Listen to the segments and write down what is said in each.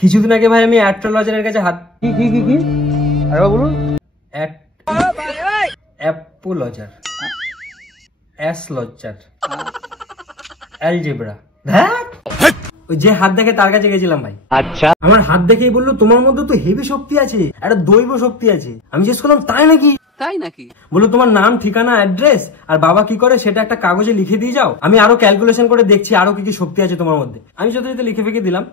কিছুদিন আগে ভাই আমি অ্যাস্ট্রোলজারের কাছে হাত কি কি কি কি আরে বলুন অ্যাপোলজার অ্যাস্ট্রোলজার অ্যালজেব্রা ওই যে হাত দেখে তার কাছে গেছিলাম ভাই। আচ্ছা, আমার হাত দেখেই বললো তোমার মধ্যে তো হেভি শক্তি আছে, একটা দৈব শক্তি আছে। আমি জিজ্ঞেস করলাম তাই নাকি? বললো তোমার নাম, ঠিকানা, অ্যাড্রেস আর বাবা কি করে সেটা একটা কাগজে লিখে দিয়ে যাও, আমি আরো ক্যালকুলেশন করে দেখছি আরো কি কি শক্তি আছে তোমার মধ্যে। আমি যথাযথ লিখে ফেঁকে দিলাম।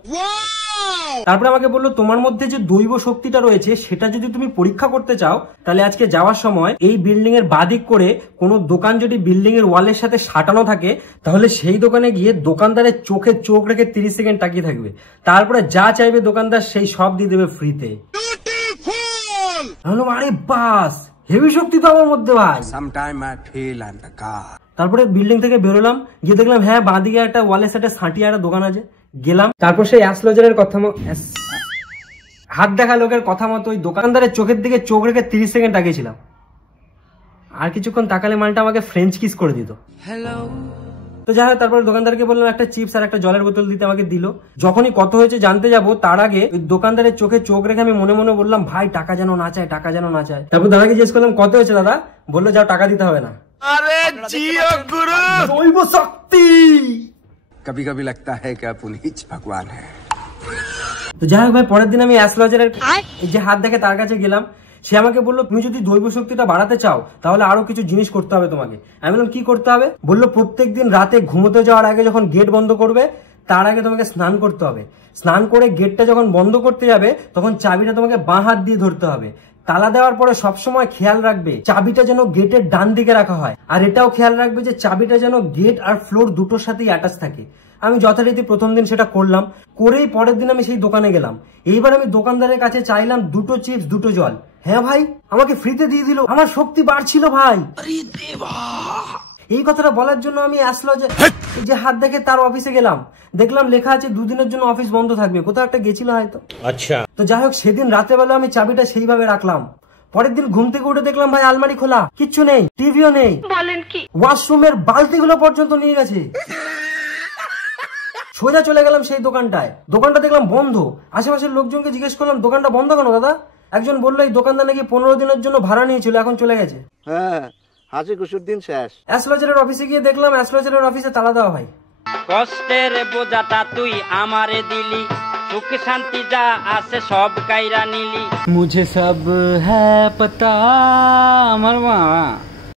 তারপরে আমাকে বললো তোমার মধ্যে যে দৈব শক্তিটা রয়েছে সেটা যদি তুমি পরীক্ষা করতে চাও তাহলে আজকে যাওয়ার সময় এই বিল্ডিং এর বাদিক করে কোনো দোকান যদি বিল্ডিং এর ওয়ালের সাথে সাটানো থাকে তাহলে সেই দোকানে গিয়ে দোকানদারের চোখে চোখ রেখে 30 সেকেন্ড তাকিয়ে থাকবে, তারপরে যা চাইবে দোকানদার সেই সব দিয়ে দেবে ফ্রিতে। আরে বাস, হেভি শক্তি তো আমার মধ্যে ভাই। তারপরে বিল্ডিং থেকে বেরোলাম, গিয়ে দেখলাম হ্যাঁ বাঁদিকে একটা ওয়ালের সাথে সাঁটিয়ে একটা দোকান আছে, গেলাম। তারপর সেই অ্যাস্ট্রোলজারের কথা হাত দেখা লোকের কথা মতো ওই দোকানদারের চোখের দিকে চোখ রেখে 30 সেকেন্ড তাকিয়েছিলাম। আর কিছুক্ষণ তাকালে মালটা আমাকে ফ্রেঞ্চ কিস করে দিত। তো যাই হোক, তারপরে দোকানদারকে বললাম একটা চিপস আর একটা জলের বোতল দিতে, আমাকে দিল। যখনই কত হয়েছে জানতে যাব তার আগে ওই দোকানদারের চোখে চোখ রেখে আমি মনে মনে বললাম ভাই টাকা যেন না চায়, টাকা যেন না চায়। তারপর দাদাকে জিজ্ঞেস করলাম কত হয়েছে দাদা, বললো যাও টাকা দিতে হবে না। আরে জিও গুরু, দৈব শক্তি। कभी कभी लगता है कि आप उन्हीं भगवान है। তো যাই হোক ভাই, পরের দিন আমি অ্যাস্ট্রোলজারের এই যে হাত দেখে তার কাছে গেলাম। সে আমাকে বললো তুমি যদি দৈব শক্তিটা বাড়াতে চাও তাহলে আরো কিছু জিনিস করতে হবে তোমাকে। আমি বললাম কি করতে হবে? বললো প্রত্যেকদিন রাতে ঘুমোতে যাওয়ার আগে যখন গেট বন্ধ করবে তার আগে তোমাকে স্নান করতে হবে। স্নান করে গেটটা যখন বন্ধ করতে যাবে তখন চাবিটা তোমাকে বাঁ হাত দিয়ে ধরতে হবে। তালা দেওয়ার পরে সবসময় খেয়াল রাখবে চাবিটা যেন গেটের ডান দিকে রাখা হয়, আর এটাও খেয়াল রাখবে যে চাবিটা যেন গেট আর ফ্লোর দুটোর সাথেই অ্যাটাচ থাকে। আমি যথারীতি প্রথম দিন সেটা করলাম, করেই পরের দিন আমি সেই দোকানে গেলাম। এইবার আমি দোকানদারের কাছে চাইলাম 2টো চিপস 2টো জল। হ্যাঁ ভাই, আমাকে ফ্রিতে দিয়ে দিল। আমার শক্তি বাড়ছিল ভাই। এই কথাটা বলার জন্য আমি অ্যাস্ট্রোলজার যে হাত দেখে তার অফিসে গেলাম, দেখলাম লেখা আছে 2 দিনের জন্য অফিস বন্ধ থাকবে, কোথাও একটা গেছিল হয়তো। আচ্ছা, তো যাই হোক সেদিন রাতের বেলা আমি চাবিটা সেইভাবে রাখলাম। পরের দিন ঘুম থেকে উঠে দেখলাম ভাই আলমারি খোলা, কিচ্ছু নেই, টিভিও নেই, বলেন কি ওয়াশরুমের বালতিগুলো পর্যন্ত নিয়ে গেছে। সোজা চলে গেলাম সেই দোকানটায়, দোকানটা দেখলাম বন্ধ। আশেপাশের লোকজনকে জিজ্ঞেস করলাম দোকানটা বন্ধ কেন দাদা? একজন বললো এই দোকানদার নাকি 15 দিনের জন্য ভাড়া নিয়েছিল, এখন চলে গেছে। হ্যাঁ, হাসি খুশির দিন শেষ। অ্যাস্ট্রোলজারের অফিসে গিয়ে দেখলাম অ্যাস্ট্রোলজারের অফিসে তালা দেওয়া ভাই। কষ্টের বোঝাটা তুই আমারে দিলি, সুখ শান্তি যা আছে সব কাইরা নিলি। মুঝে সব হ্যাঁ পতা আমার মা।